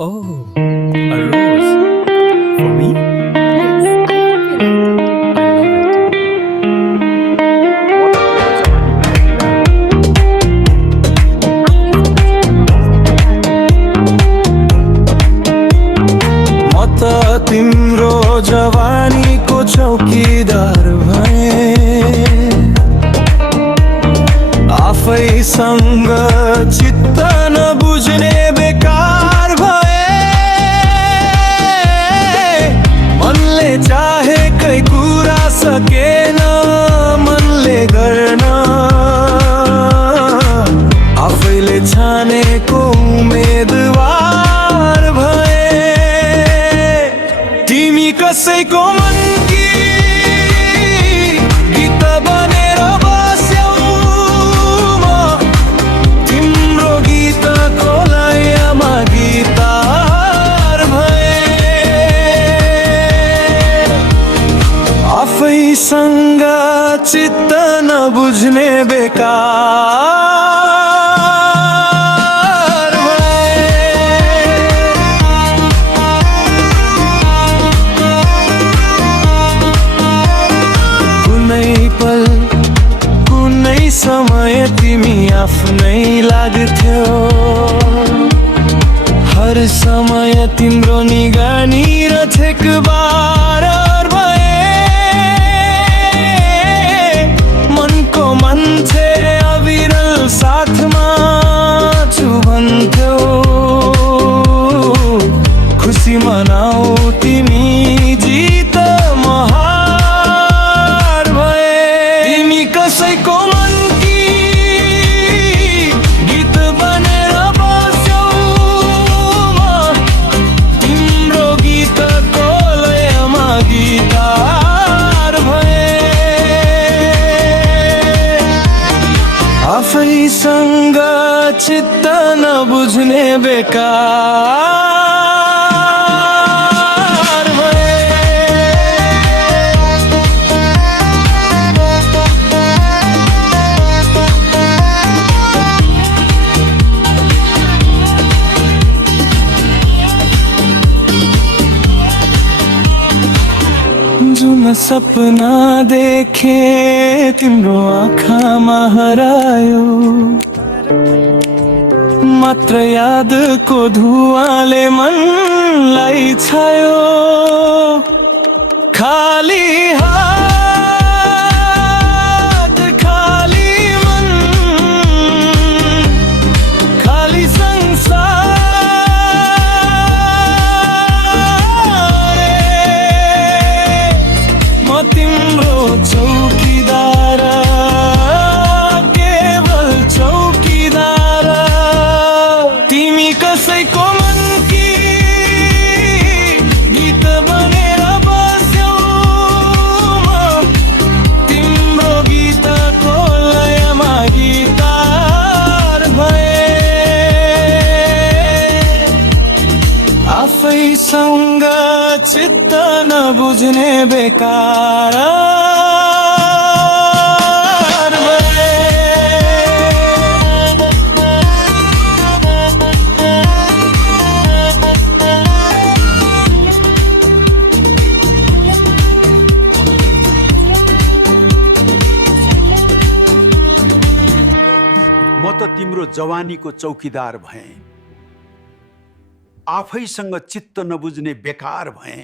Oh, a rose. For me? Yes, I hope you like it. तिम्रो जवानीको चौकीदार भए आफैसँग चित्त नबुझ्ने बेकार भए मनले चाहेकै कुरा सकेन मनले गर्न आफैले छानेको उम्मेदवार भए तिमी कसैको मनकी गीत बनेर बस्यौ म तिम्रो गीतको लयमा गीतार भए आफैसँग चित्त नबुझ्ने बेकार समय तिमी आफ्नै लाग्थ्यौ हर समय तिम्रो निगानी र ठेकबार भए मनको मान्छे अविरल साथमा छु भन्थ्यौ खुसी मनाऊ तिमी जित महार भए तिमी कसैको आफैसँग चित्त नबुझ्ने बेकार भए जुन सपना देखे तिम्रो आँखामा हरायो मात्र यादको धुवाले मनलाई छायो खाली हात खाली मन खाली संसार म तिम्रो चौकीदार केवल चौकीदार तिमी कसैको मनकी गीत बनेर बस्यौ म तिम्रो गीतको लयमा गीतार भए आफैसँग चित्त नबुझ्ने बेकार म त तिम्रो जवानीको चौकीदार भएँ आफैसँग चित्त नबुझ्ने बेकार भएँ